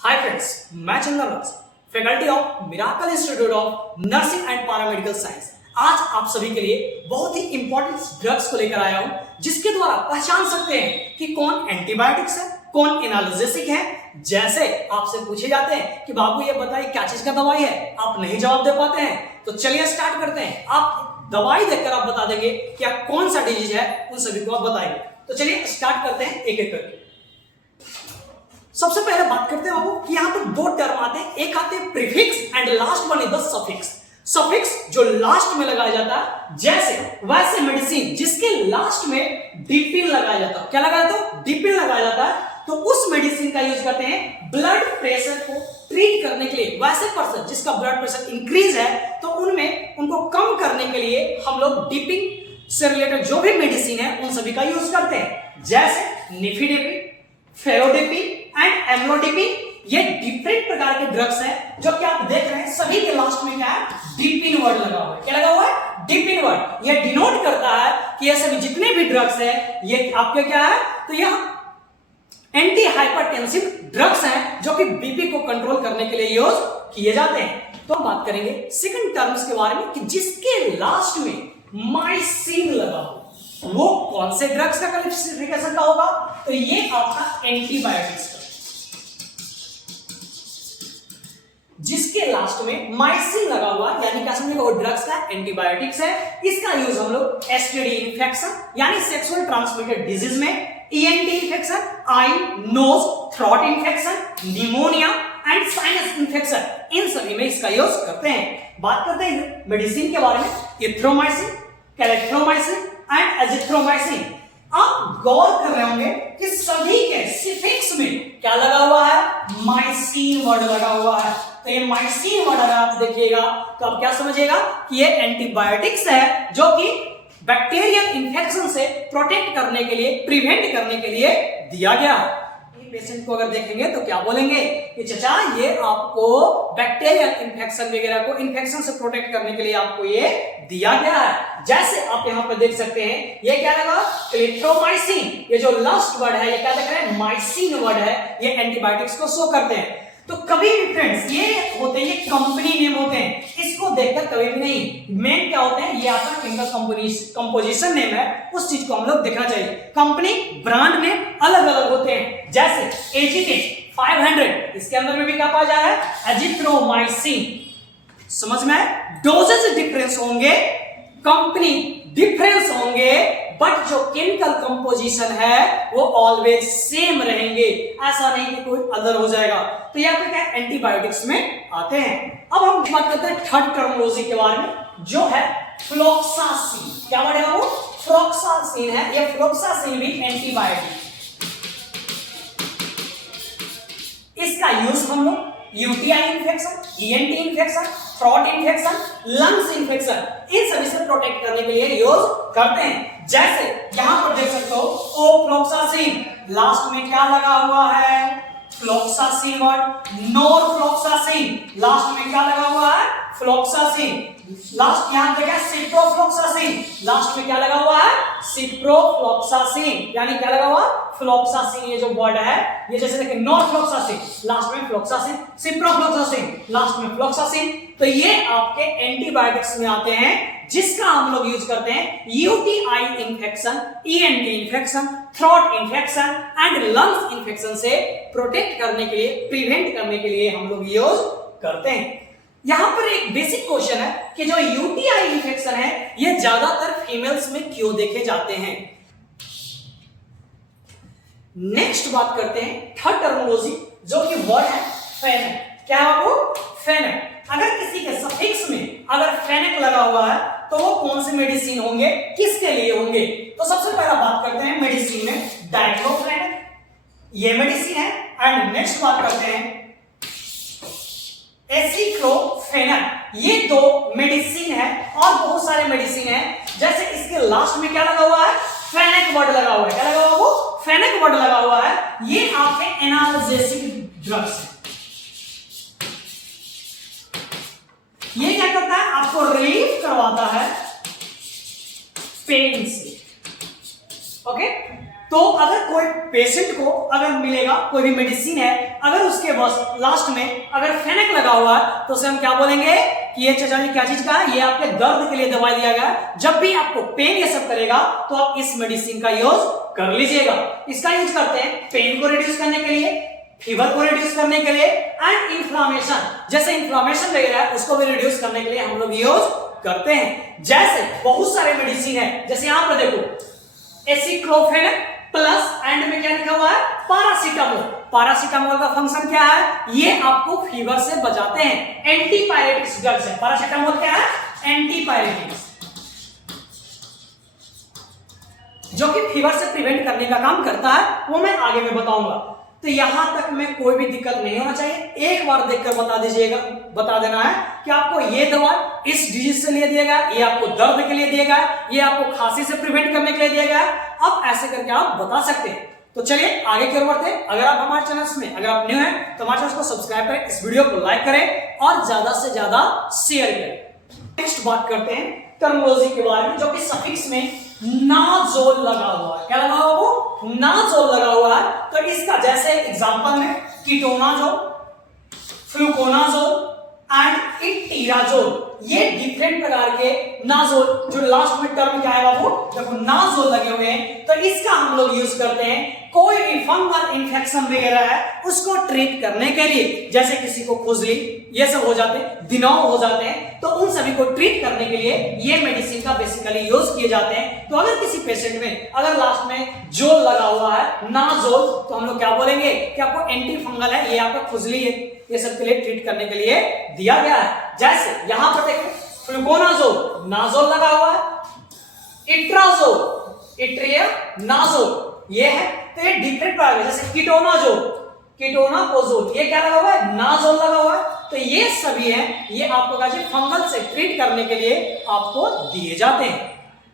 हाय friends, मैं Chandan Raj, faculty of Miracle Institute of Nursing and Paramedical Science. आज आप सभी के लिए बहुत ही इंपॉर्टेंट ड्रग्स को लेकर आया हूं, जिसके द्वारा पहचान सकते हैं कि कौन एंटीबायोटिक्स है, कौन एनाल्जेसिक है। जैसे आपसे पूछे जाते हैं कि बाबू ये बताइए क्या चीज का दवाई है, आप नहीं जवाब दे पाते हैं, तो चलिए स्टार्ट करते हैं। आप दवाई देखकर आप बता देंगे कि आप कौन सा डिजीज है, उन सभी को आप बताएंगे। तो चलिए स्टार्ट करते हैं एक एक करके। सबसे पहले बात करते हैं बाबू कि यहां पर दो टर्म आते हैं, एक आते हैं prefix and last one is the suffix. Suffix जो लास्ट में लगाया जाता है, जैसे वैसे मेडिसिन जिसके लास्ट में डिपिन लगाया जाता है। क्या लगाया जाता है? डिपिन लगाया जाता है। तो उस मेडिसिन का यूज करते हैं ब्लड प्रेशर को ट्रीट करने के लिए। वैसे पर्सन जिसका ब्लड प्रेशर इंक्रीज है, तो उनमें उनको कम करने के लिए हम लोग डिपिन से रिलेटेड जो भी मेडिसिन है उन सभी का यूज करते हैं। जैसे निफिडेपिन, फेरोडिपिन एंड एम्लोडिपिन। ये डिफरेंट प्रकार के ड्रग्स हैं जो कि आप देख रहे हैं सभी के लास्ट में क्या है? डिपिन वर्ड लगा हुआ है। क्या लगा हुआ है? डिपिन वर्ड। ये डिनोट करता है कि ये सभी जितने भी ड्रग्स हैं ये आपके क्या है? तो यह एंटी हाइपरटेंसिव ड्रग्स हैं जो कि बीपी को कंट्रोल करने के लिए यूज किए जाते हैं। तो हम बात करेंगे सेकंड टर्म्स के बारे में कि जिसके लास्ट में माइसिन लगा हो वो कौन से ड्रग्स का क्लासिफिकेशन का होगा? तो ये आपका एंटीबायोटिक्स का। जिसके लास्ट में माइसिन लगा हुआ यानी क्या समझेगा? वो ड्रग्स का एंटीबायोटिक्स है। इसका यूज हम लोग एसटीडी इन्फेक्शन यानी सेक्सुअल ट्रांसमिटेड डिजीज में, ENT infection, eye nose throat infection, pneumonia and sinus infection, इन सभी में इसका यूज करते हैं। बात करते हैं मेडिसिन के बारे में। इथ्रोमाइसिन, कैलेथ्रोमाइसिन एंड एजिथ्रोमाइसिन। आप गौर कर रहे होंगे कि सभी के सिफिक्स में क्या लगा हुआ है? माइसिन वर्ड लगा हुआ है। तो ये माइसिन वर्ड अगर आप देखिएगा तो आप क्या समझिएगा कि ये एंटीबायोटिक्स है जो कि बैक्टीरियल इंफेक्शन से प्रोटेक्ट करने के लिए, प्रिवेंट करने के लिए दिया गया है। पेशेंट को अगर देखेंगे तो क्या बोलेंगे कि चाचा ये आपको बैक्टीरियल इंफेक्शन वगैरह को इन्फेक्शन से प्रोटेक्ट करने के लिए आपको ये दिया गया है। जैसे आप यहाँ पर देख सकते हैं ये क्या लगा? क्लेथ्रोमाइसिन। ये जो लास्ट वर्ड है ये क्या देख रहे हैं? माइसिन वर्ड है। ये एंटीबायोटिक्स को शो करते हैं। तो कभी भी फ्रेंड्स ये होते हैं, ये कंपनी नेम होते हैं, इसको देखकर कभी भी नहीं। मेन क्या होते हैं? ये आपका इनका कंपोजिशन नेम है, उस चीज को हम लोग देखना चाहिए। कंपनी ब्रांड नेम अलग अलग होते हैं। जैसे एजिटेट 500, इसके अंदर में भी क्या पाया जाए? एजिथ्रोमाइसिन। समझ में? डोजेज डिफरेंस होंगे, कंपनी डिफरेंस होंगे, बट जो केमिकल कंपोजिशन है वो ऑलवेज सेम रहेंगे। ऐसा नहीं कि कोई अदर हो जाएगा। तो यहाँ पे क्या एंटीबायोटिक्स में आते हैं। अब हम बात करते हैं थर्ड टर्मिनोलॉजी के बारे में, जो है फ्लोक्सासिन। क्या वर्ड है वो? फ्लोक्सासिन है। ये फ्लोक्सासिन भी एंटीबायोटिक। इसका यूज हम लोग UTI infection, ENT infection, throat infection, lungs infection, इन सभी से प्रोटेक्ट करने के लिए यूज करते हैं। जैसे यहां पर देख सकते हो ओ फ्लोक्सासिन, लास्ट में क्या लगा हुआ है? Floxacin word. नोरफ्लोक्सासिन, लास्ट में क्या लगा हुआ है? फ्लोक्सासिन। लास्ट यहां पे क्या? सिप्रोफ्लोक्सासिन, लास्ट में क्या लगा हुआ है? सिप्रोफ्लोक्सासिन, यानी क्या लगा हुआ? फ्लोक्सासिन। ये जो वर्ड है ये जैसे देखिए नोरफ्लोक्सासिन, लास्ट में फ्लोक्सासिन, सिप्रोफ्लोक्सासिन, लास्ट में फ्लोक्सासिन। तो ये आपके एंटीबायोटिक्स में आते हैं जिसका हम लोग यूज करते हैं UTI infection, ENT infection, throat infection and lungs infection से प्रोटेक्ट करने के लिए, प्रिवेंट करने के लिए हम लोग यूज करते हैं। यहां पर एक बेसिक क्वेश्चन है कि जो यूटीआई इन्फेक्शन है ये ज्यादातर फीमेल्स में क्यों देखे जाते हैं? नेक्स्ट बात करते हैं थर्ड टर्मिनोलॉजी, जो कि वर्ड है फेनेक। क्या है वो? फेनेक। अगर किसी के सफिक्स में अगर फेनेक लगा हुआ है तो वो कौन से मेडिसिन होंगे, किसके लिए होंगे? तो सबसे पहला बात करते हैं मेडिसिन में डाइक्लोफेनेक, ये मेडिसिन है। एंड नेक्स्ट बात करते हैं एसिक्लोफेनेक। ये दो मेडिसिन है और बहुत सारे मेडिसिन है। जैसे इसके लास्ट में क्या लगा हुआ है? फेनेक वर्ड लगा हुआ है। क्या लगा हुआ? वो फेनेक वर्ड लगा हुआ है। ये आपके एनाल्जेसिक ड्रग्स है। ये क्या करता है? आपको रिलीफ करवाता है पेन से। ओके, तो अगर कोई पेशेंट को अगर मिलेगा कोई भी मेडिसिन है, अगर उसके बस लास्ट में अगर फेनेक लगा हुआ है तो उसे हम क्या बोलेंगे कि ये चाचा जी क्या चीज का है, ये आपके दर्द के लिए दवाई दिया गया है। जब भी आपको पेन ये सब करेगा तो आप इस मेडिसिन का यूज कर लीजिएगा। इसका यूज करते हैं पेन को रिड्यूस करने के लिए, फीवर को रिड्यूस करने के लिए एंड इन्फ्लामेशन, जैसे इन्फ्लामेशन वगैरह है उसको भी रिड्यूस करने के लिए हम लोग यूज करते हैं। जैसे बहुत सारे मेडिसिन है, जैसे यहां पर देखो एसिक्लोफेनेक प्लस एंड में क्या लिखा हुआ है पैरासीटामोल। पैरासीटामोल का फंक्शन क्या है, ये आपको फीवर से बचाते हैं, एंटीपायरेटिक्स ड्रग्स है। पैरासीटामोल क्या है, एंटीपायरेटिक्स, जो कि फीवर से प्रिवेंट करने का काम करता है, वो मैं आगे में बताऊंगा। तो यहां तक में कोई भी दिक्कत नहीं होना चाहिए। एक बार देखकर बता देना है कि आपको ये दवा इस डिजीज से लिए दिया गया, ये आपको दर्द के लिए दिया गया, ये आपको खांसी से प्रिवेंट करने के लिए दिया गया। अब ऐसे करके आप बता सकते हैं। तो चलिए आगे की ओर बढ़ते हैं। अगर आप हमारे चैनल में अगर आप न्यू हैं तो हमारे चैनल को सब्सक्राइब करें, इस वीडियो को लाइक करें और ज्यादा से ज्यादा शेयर करें। नेक्स्ट बात करते हैं टर्मिनोलॉजी के बारे में, जो कि सफिक्स में नाजोल लगा हुआ है। क्या लगा हुआ, वो नाजोल लगा हुआ है। तो इसका जैसे एग्जांपल में कीटोनाजोल, फ्लूकोनाजोल एंड इटिराजोल, ये डिफरेंट प्रकार के नाजोल, जो लास्ट में टर्म क्या है वो देखो नाजोल लगे हुए हैं। तो इसका हम लोग यूज करते हैं कोई भी फंगल इन्फेक्शन वगैरह है उसको ट्रीट करने के लिए, जैसे किसी को खुजली ये सब हो जाते हैं, दिनाव हो जाते हैं, तो उन सभी को ट्रीट करने के लिए ये मेडिसिन का बेसिकली यूज किए जाते हैं। तो अगर किसी पेशेंट में अगर लास्ट में जोल लगा हुआ है, नाजोल, तो हम लोग क्या बोलेंगे कि आपको एंटी फंगल है, ये आपका खुजली है, ये सब के लिए ट्रीट करने के लिए दिया गया है। जैसे यहां पर देखो फ्लूकोनाजोल नाजोल लगा हुआ है, इट्राजोल इट्रियानाजोल ये है। तो ये डिफरेंट प्रकार है, जैसे कीटोनाजोल कीटोनाकोजोल, ये क्या लगा हुआ है, नाजोल लगा हुआ है। तो ये सभी हैं, ये आपको फंगल से ट्रीट करने के लिए आपको दिए जाते हैं।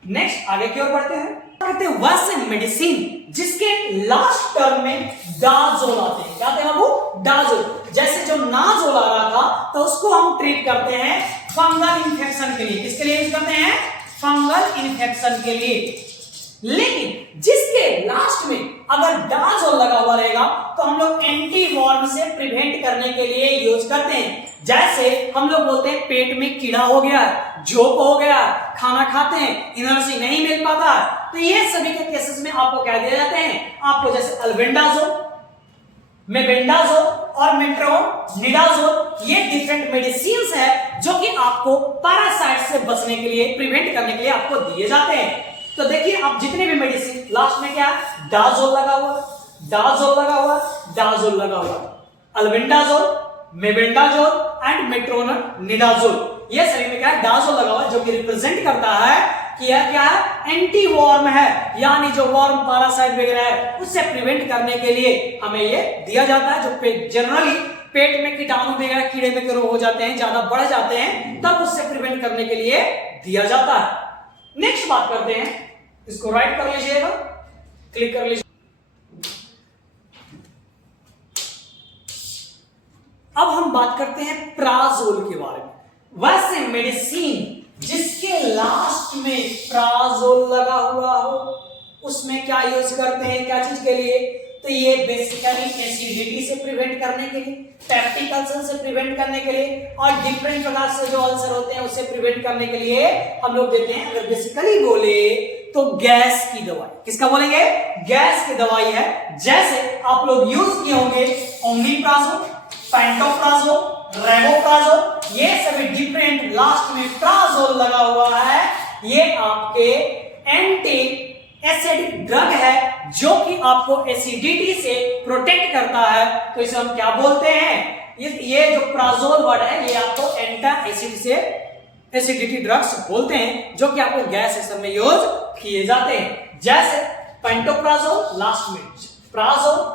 नेक्स्ट आगे की ओर बढ़ते हैं। कहते हैं वैसे मेडिसिन जिसके लास्ट टर्म में डाजोल आते हैं। क्या आते हैं वो, डाजोल। जैसे जो नाजोल आ रहा था तो उसको हम ट्रीट करते हैं फंगल इन्फेक्शन के लिए। किसके लिए यूज करते हैं, फंगल इन्फेक्शन के लिए। लेकिन जिसके लास्ट में अगर डाजोल लगा हुआ रहेगा तो हम लोग एंटीवॉर्म से प्रिवेंट करने के लिए यूज करते हैं। जैसे हम लोग बोलते हैं पेट में कीड़ा हो गया, जोक हो गया, खाना खाते हैं एनर्जी नहीं मिल पाता, तो ये सभी के केसेस में आपको क्या दिए जाते हैं, आपको जैसे अल्बेंडाजोल, मेबेंडाजोल और मेट्रोनिडाजोल, ये डिफरेंट मेडिसिन है जो कि आपको पैरासाइट से बचने के लिए, प्रिवेंट करने के लिए आपको दिए जाते हैं। तो देखिए आप जितने भी मेडिसिन लास्ट में क्या डाजोल लगा हुआ, डाजोल लगा हुआ, डाजोल लगा हुआ, अल्बेंडाजोल, मेबेंडाजोल एंड मेट्रोनिडाजोल, ये सभी में क्या है, डाजोल लगा हुआ है, जो कि रिप्रेजेंट करता है कि यह क्या है, एंटीवॉर्म है, यानी जो वर्म पैरासाइट वगैरह है उससे प्रिवेंट करने के लिए हमें ये दिया जाता है। जो जनरली पेट में कीटाणु वगैरह कीड़े वगैरह हो जाते हैं, ज्यादा बढ़ जाते हैं, तब उससे प्रिवेंट करने के लिए दिया जाता है। नेक्स्ट बात करते हैं, इसको राइट कर लीजिएगा, क्लिक कर लीजिए। अब हम बात करते हैं प्राजोल के बारे में। वैसे मेडिसिन जिसके लास्ट में प्राजोल लगा हुआ हो उसमें क्या यूज करते हैं, क्या चीज के लिए, तो ये बेसिकली एसिडिटी से प्रिवेंट करने के लिए, पैप्टिक अल्सर से प्रिवेंट करने के लिए और डिफरेंट प्रकार से जो अल्सर होते हैं उससे प्रिवेंट करने के लिए हम लोग देते हैं। अगर बेसिकली बोले तो गैस की दवाई, किसका बोलेंगे, गैस की दवाई है। जैसे आप लोग यूज किए होंगे ओमनीप्राजोल, पैंटोप्राजोल, रेबोप्राजोल, ये सभी डिफरेंट लास्ट में प्राजोल लगा हुआ है। ये आपके एंटी एसिडिक ड्रग है जो कि आपको एसिडिटी से प्रोटेक्ट करता है। तो इसे हम क्या बोलते हैं, ये जो प्राजोल वर्ड है ये आपको एंटी एसिड से एसिडिटी ड्रग्स बोलते हैं, जो कि आपको गैस सिस्टम में यूज किए जाते हैं। जैसे पेंटोप्राजोल लास्ट में, प्राजोल,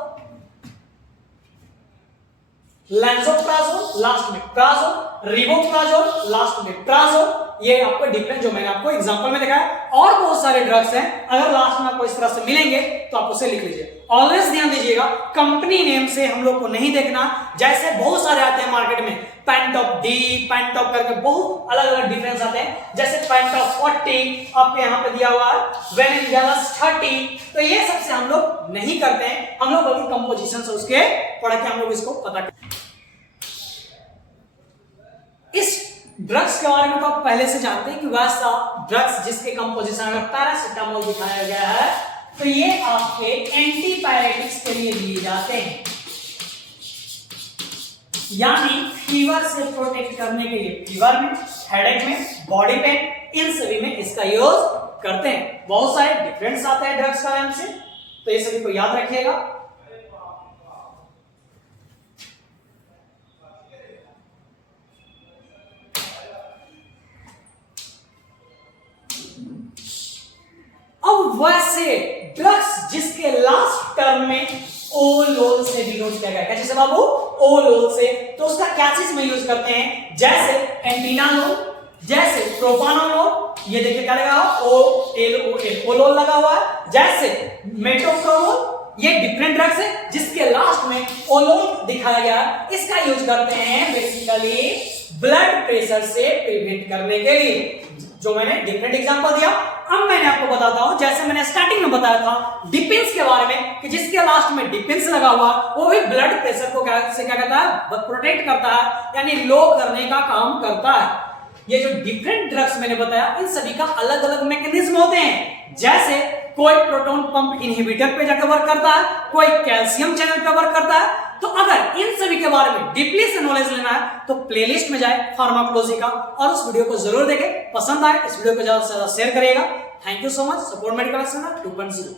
लैंसोप्राजोल लास्ट में, प्राजोल, रिबोप्राजोल लास्ट में, प्राजोल, ये आपको डिफरेंट जो मैंने आपको एग्जांपल में दिखाया। और बहुत सारे ड्रग्स हैं, अगर लास्ट में आपको इस तरह से मिलेंगे तो आप उसे लिख लीजिए। ऑलवेज ध्यान दीजिएगा, कंपनी नेम से हम लोग को नहीं देखना। जैसे बहुत सारे आते हैं मार्केट में, पेंटॉप डी, पेंटॉप करके बहुत अलग अलग डिफरेंस आते हैं। जैसे पेंटॉप 40 आपके यहाँ पे दिया हुआ है, वेनिंगेलस 30, तो ये सबसे हम लोग नहीं करते हैं। हम लोग बल्कि कंपोजिशन से उसके पढ़ के हम लोग इसको पता करते हैं। इस ड्रग्स के बारे में तो आप पहले से जानते हैं कि वैसा ड्रग्स जिसके कंपोजिशन अगर पैरासिटामोल दिखाया गया है तो ये आपके एंटीपायरेटिक्स के लिए दिए जाते हैं, यानी फीवर से प्रोटेक्ट करने के लिए, फीवर में, हेडेक में, बॉडी पेन, इन सभी में इसका यूज करते हैं। बहुत सारे डिफरेंस आते हैं ड्रग्स का नाम से, तो ये सभी को याद रखिएगा। अब वैसे ड्रग्स जिसके लास्ट टर्म में ओलोल से डिनोट किया गया है, जैसे बाबू ओलोल से, तो उसका क्या चीज में यूज करते हैं, जैसे एंटीनालोल, जैसे प्रोपानोलोल, ये देखिए क्या लगा ओलोल लगा हुआ है, जैसे मेटोप्रोलोल, ये डिफरेंट ड्रग्स है जिसके लास्ट में ओलोल दिखाया गया। इसका यूज करते हैं बेसिकली ब्लड प्रेशर से प्रिवेंट करने के लिए, जो मैंने डिफरेंट एग्जांपल दिया। अब मैंने आपको बताता हूं, जैसे मैंने स्टार्टिंग में बताया था डिफेंस के बारे में, कि जिसके लास्ट में डिफेंस लगा हुआ वो भी ब्लड प्रेशर को क्या करता है, प्रोटेक्ट करता है, यानी लो करने का काम करता है। ये जो डिफरेंट ड्रग्स मैंने बताया, इन सभी का अलग अलग मैकेनिज्म होते हैं। जैसे कोई प्रोटॉन पंप इनहिबिटर पे जाकर वर्क करता है, कोई कैल्शियम चैनल पे वर्क करता है। तो अगर इन सभी के बारे में डीपली से नॉलेज लेना है तो प्लेलिस्ट में जाए फार्माकोलॉजी का, और उस वीडियो को जरूर देखें। पसंद आए इस वीडियो को ज्यादा से ज्यादा शेयर करिएगा। Thank you so much. Support medical 2.0।